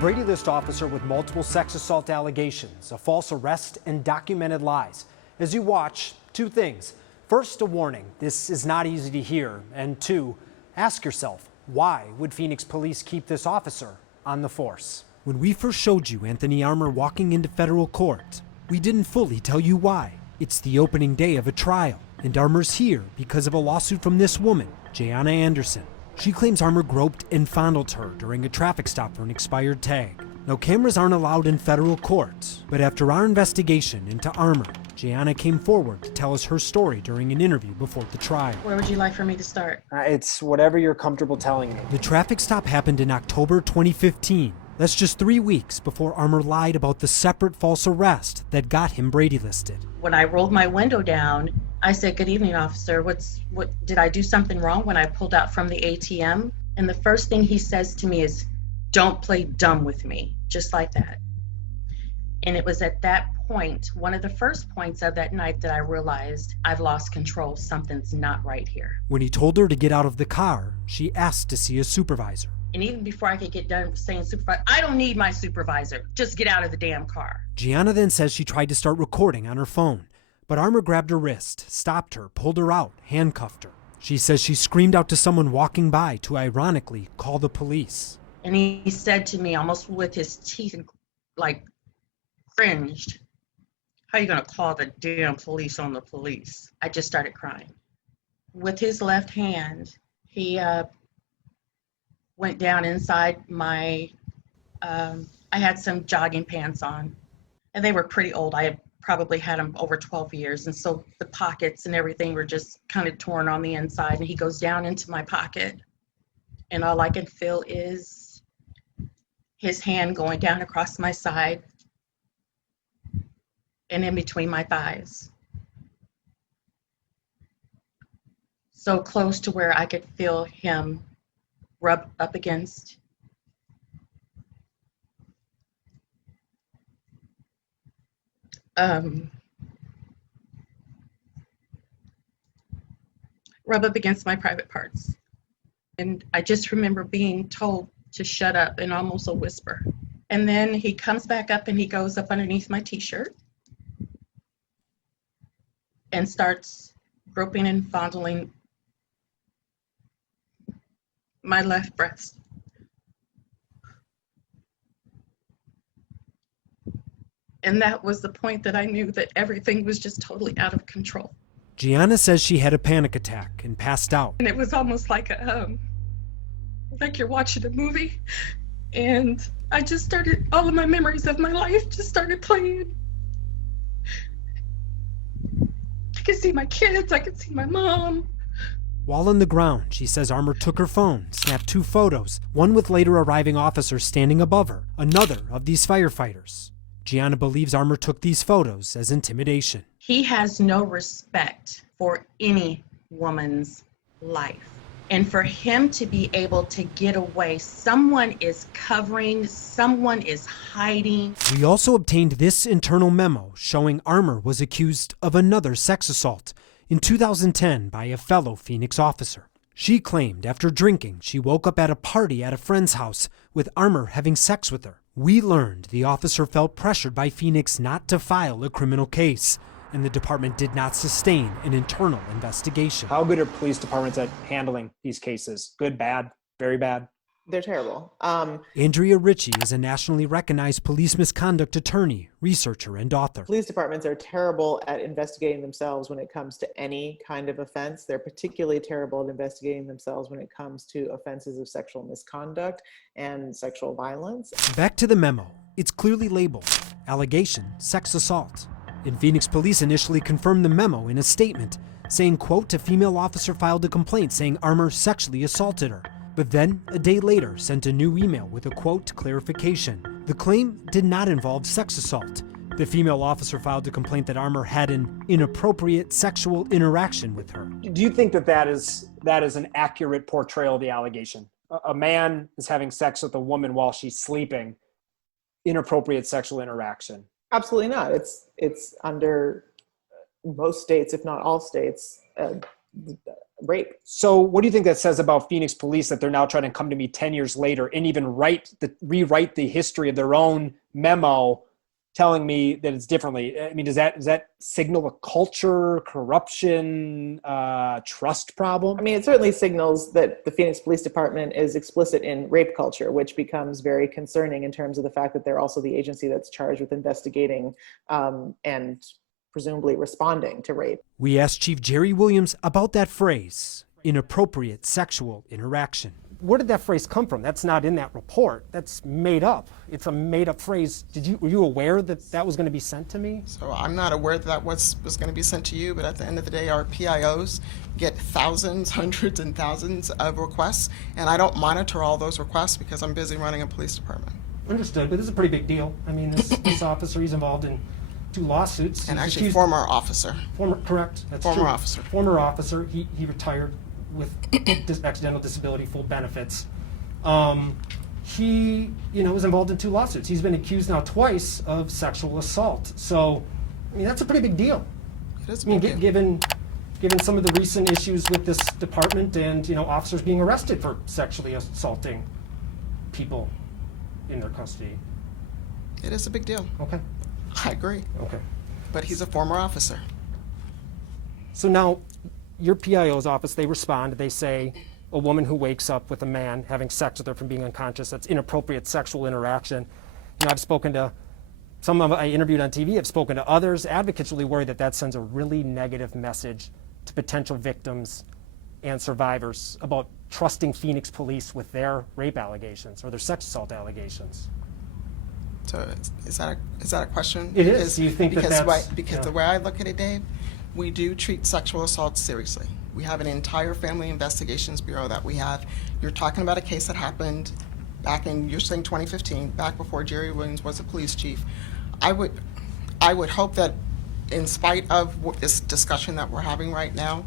Brady List officer with multiple sex assault allegations, a false arrest, and documented lies. As you watch, two things. First, a warning. This is not easy to hear. And two, ask yourself, why would Phoenix police keep this officer on the force? When we first showed you Anthony Armour walking into federal court, we didn't fully tell you why. It's the opening day of a trial, and Armour's here because of a lawsuit from this woman, Jayana Anderson. She claims Armour groped and fondled her during a traffic stop for an expired tag. Now, cameras aren't allowed in federal court, but after our investigation into Armour, Jayana came forward to tell us her story during an interview before the trial. Where would you like for me to start? It's whatever you're comfortable telling me. The traffic stop happened in October 2015. That's just 3 weeks before Armour lied about the separate false arrest that got him Brady listed. When I rolled my window down, I said, "Good evening, officer. What did I do something wrong?" When I pulled out from the ATM, and the first thing he says to me is, "Don't play dumb with me," just like that. And it was at that point, one of the first points of that night, that I realized I've lost control. Something's not right here. When he told her to get out of the car, she asked to see a supervisor. And even before I could get done saying supervisor, I don't need my supervisor. Just get out of the damn car. Gianna then says she tried to start recording on her phone, but Armour grabbed her wrist, stopped her, pulled her out, handcuffed her. She says she screamed out to someone walking by to ironically call the police. And he said to me, almost with his teeth like cringed, "How are you going to call the damn police on the police?" I just started crying. With his left hand, he went down inside my, I had some jogging pants on, and they were pretty old. I had probably had them over 12 years, and so the pockets and everything were just kind of torn on the inside, and he goes down into my pocket, and all I can feel is his hand going down across my side and in between my thighs. So close to where I could feel him rub up against. Rub up against my private parts. And I just remember being told to shut up in almost a whisper. And then he comes back up and he goes up underneath my t-shirt and starts groping and fondling my left breast. And that was the point that I knew that everything was just totally out of control. Gianna says she had a panic attack and passed out. And it was almost like like you're watching a movie, and I just started, all of my memories of my life just started playing. I could see my kids, I could see my mom. While on the ground, she says Armour took her phone, snapped 2 photos, one with later arriving officers standing above her, another of these firefighters. Gianna believes Armour took these photos as intimidation. He has no respect for any woman's life. And for him to be able to get away, someone is covering, someone is hiding. We also obtained this internal memo showing Armour was accused of another sex assault in 2010 by a fellow Phoenix officer. She claimed after drinking, she woke up at a party at a friend's house with Armour having sex with her. We learned the officer felt pressured by Phoenix not to file a criminal case, and the department did not sustain an internal investigation. How good are police departments at handling these cases? Good, bad, very bad? They're terrible. Andrea Ritchie is a nationally recognized police misconduct attorney, researcher, and author. Police departments are terrible at investigating themselves when it comes to any kind of offense. They're particularly terrible at investigating themselves when it comes to offenses of sexual misconduct and sexual violence. Back to the memo. It's clearly labeled allegation sex assault. And Phoenix police initially confirmed the memo in a statement saying, quote, a female officer filed a complaint saying Armour sexually assaulted her. But then, a day later, sent a new email with a, quote, clarification. The claim did not involve sex assault. The female officer filed a complaint that Armour had an inappropriate sexual interaction with her. Do you think that is an accurate portrayal of the allegation? A man is having sex with a woman while she's sleeping. Inappropriate sexual interaction. Absolutely not. It's under most states, if not all states, rape. So what do you think that says about Phoenix police that they're now trying to come to me 10 years later and even rewrite the history of their own memo telling me that it's differently? I mean, does that signal a culture, corruption, trust problem? I mean, it certainly signals that the Phoenix Police Department is explicit in rape culture, which becomes very concerning in terms of the fact that they're also the agency that's charged with investigating and presumably responding to rape. We asked Chief Jerry Williams about that phrase, inappropriate sexual interaction. Where did that phrase come from? That's not in that report. That's made up. It's a made up phrase. Were you aware that that was going to be sent to me? So I'm not aware that was going to be sent to you, but at the end of the day, our PIOs get thousands, hundreds and thousands of requests, and I don't monitor all those requests because I'm busy running a police department. Understood, but this is a pretty big deal. I mean, this officer, he's involved in 2 lawsuits. And He's actually, accused- former officer. Correct. That's Former true. officer. Former officer. He retired with accidental disability, full benefits. He, was involved in 2 lawsuits. He's been accused now twice of sexual assault. So, I mean, that's a pretty big deal. It is a I mean, big deal. given some of the recent issues with this department and, officers being arrested for sexually assaulting people in their custody. It is a big deal. Okay. I agree. Okay. But he's a former officer. So now, your PIO's office, they respond, they say, a woman who wakes up with a man having sex with her from being unconscious, that's inappropriate sexual interaction. I've spoken to some of I interviewed on TV, I've spoken to others. Advocates really worry that sends a really negative message to potential victims and survivors about trusting Phoenix police with their rape allegations or their sex assault allegations. So is that a question? It is. Do you think because that's... Because the way I look at it, Dave, we do treat sexual assault seriously. We have an entire family investigations bureau that we have. You're talking about a case that happened back in, you're saying 2015, back before Jerry Williams was a police chief. I would hope that in spite of this discussion that we're having right now,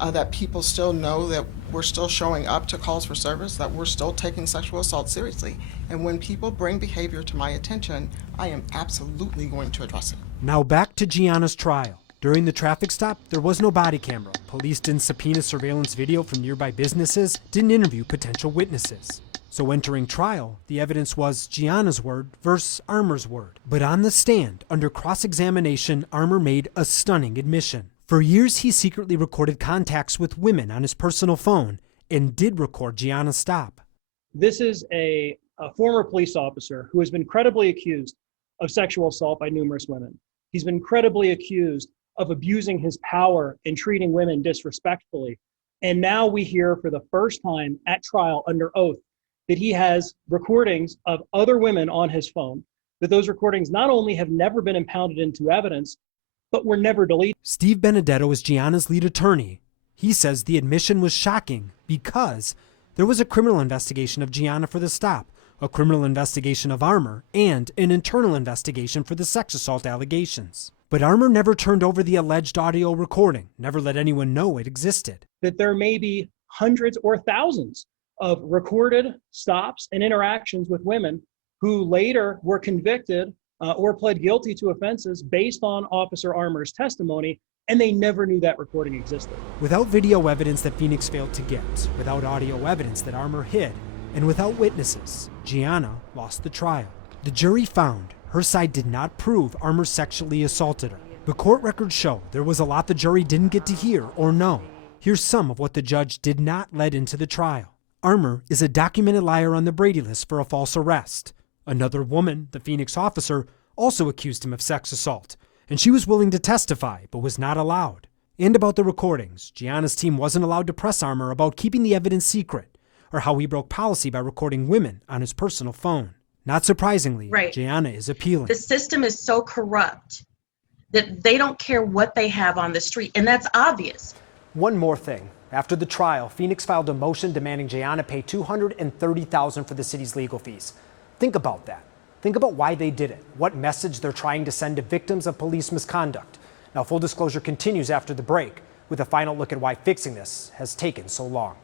that people still know that we're still showing up to calls for service, that we're still taking sexual assault seriously. And when people bring behavior to my attention, I am absolutely going to address it. Now back to Gianna's trial. During the traffic stop, there was no body camera. Police didn't subpoena surveillance video from nearby businesses, didn't interview potential witnesses. So entering trial, the evidence was Gianna's word versus Armour's word. But on the stand, under cross-examination, Armour made a stunning admission. For years, he secretly recorded contacts with women on his personal phone and did record Gianna's stop. This is a former police officer who has been credibly accused of sexual assault by numerous women. He's been credibly accused of abusing his power and treating women disrespectfully. And now we hear for the first time at trial under oath that he has recordings of other women on his phone, that those recordings not only have never been impounded into evidence, but were never deleted. Steve Benedetto is Gianna's lead attorney. He says the admission was shocking because there was a criminal investigation of Gianna for the stop, a criminal investigation of Armour, and an internal investigation for the sex assault allegations. But Armour never turned over the alleged audio recording, never let anyone know it existed. That there may be hundreds or thousands of recorded stops and interactions with women who later were convicted or pled guilty to offenses based on Officer Armour's testimony, and they never knew that recording existed. Without video evidence that Phoenix failed to get, without audio evidence that Armour hid, and without witnesses, Gianna lost the trial. The jury found her side did not prove Armour sexually assaulted her. The court records show there was a lot the jury didn't get to hear or know. Here's some of what the judge did not let into the trial. Armour is a documented liar on the Brady list for a false arrest. Another woman, the Phoenix officer, also accused him of sex assault, and she was willing to testify but was not allowed. And about the recordings, Gianna's team wasn't allowed to press Armour about keeping the evidence secret or how he broke policy by recording women on his personal phone. Not surprisingly, Right. Gianna is appealing. The system is so corrupt that they don't care what they have on the street, and that's obvious. One more thing. After the trial, Phoenix filed a motion demanding Gianna pay $230,000 for the city's legal fees. Think about that. Think about why they did it, what message they're trying to send to victims of police misconduct. Now, full disclosure continues after the break with a final look at why fixing this has taken so long.